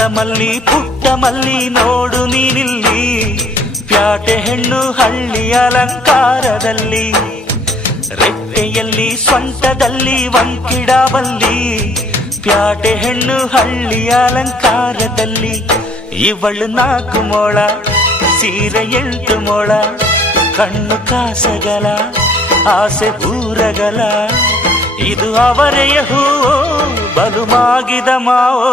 ಪುಟ್ಟ ಮಲ್ಲಿ ನೋಡು ನೀನಿಲ್ಲಿ, ಪ್ಯಾಟೆ ಹೆಣ್ಣು ಹಳ್ಳಿ ಅಲಂಕಾರದಲ್ಲಿ, ರೆಟ್ಟೆಯಲ್ಲಿ ಸೊಂಟದಲ್ಲಿ ವಂಕಿಡಬಲ್ಲಿ, ಪ್ಯಾಟೆ ಹೆಣ್ಣು ಹಳ್ಳಿ ಅಲಂಕಾರದಲ್ಲಿ. ಇವಳು 4 ಮೊಳ ಸೀರೆ 8 ಮೊಳ, ಕಣ್ಣು ಕಾಸಗಲ ಆಸೆ ಊರಗಲ, ಇದು ಅವರೆಯ ಹೂವೋ ಬಲು ಮಾಗಿದ ಮಾವೋ.